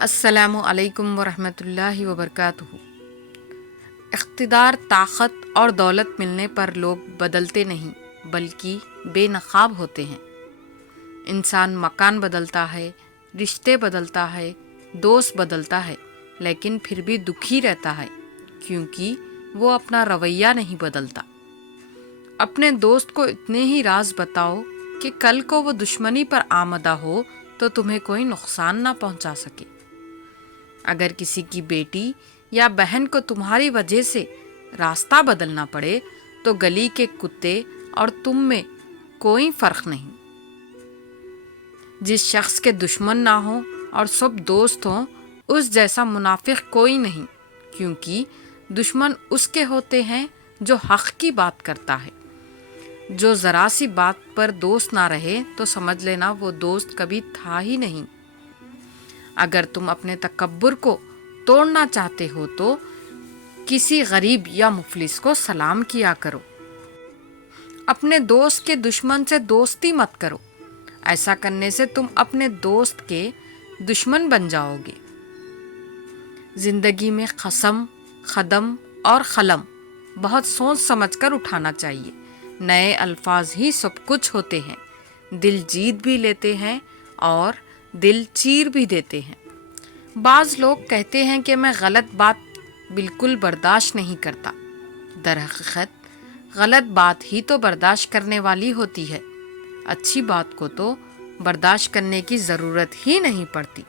السلام علیکم ورحمۃ اللہ وبرکاتہ۔ اقتدار، طاقت اور دولت ملنے پر لوگ بدلتے نہیں بلکہ بے نقاب ہوتے ہیں۔ انسان مکان بدلتا ہے، رشتے بدلتا ہے، دوست بدلتا ہے، لیکن پھر بھی دکھی رہتا ہے کیونکہ وہ اپنا رویہ نہیں بدلتا۔ اپنے دوست کو اتنے ہی راز بتاؤ کہ کل کو وہ دشمنی پر آمادہ ہو تو تمہیں کوئی نقصان نہ پہنچا سکے۔ اگر کسی کی بیٹی یا بہن کو تمہاری وجہ سے راستہ بدلنا پڑے تو گلی کے کتے اور تم میں کوئی فرق نہیں۔ جس شخص کے دشمن نہ ہوں اور سب دوست ہوں اس جیسا منافق کوئی نہیں، کیونکہ دشمن اس کے ہوتے ہیں جو حق کی بات کرتا ہے۔ جو ذرا سی بات پر دوست نہ رہے تو سمجھ لینا وہ دوست کبھی تھا ہی نہیں۔ اگر تم اپنے تکبر کو توڑنا چاہتے ہو تو کسی غریب یا مفلس کو سلام کیا کرو۔ اپنے دوست کے دشمن سے دوستی مت کرو، ایسا کرنے سے تم اپنے دوست کے دشمن بن جاؤ گے۔ زندگی میں قسم، قدم اور قلم بہت سوچ سمجھ کر اٹھانا چاہیے۔ نئے الفاظ ہی سب کچھ ہوتے ہیں، دل جیت بھی لیتے ہیں اور دل چیر بھی دیتے ہیں۔ بعض لوگ کہتے ہیں کہ میں غلط بات بالکل برداشت نہیں کرتا۔ در حقیقت غلط بات ہی تو برداشت کرنے والی ہوتی ہے، اچھی بات کو تو برداشت کرنے کی ضرورت ہی نہیں پڑتی۔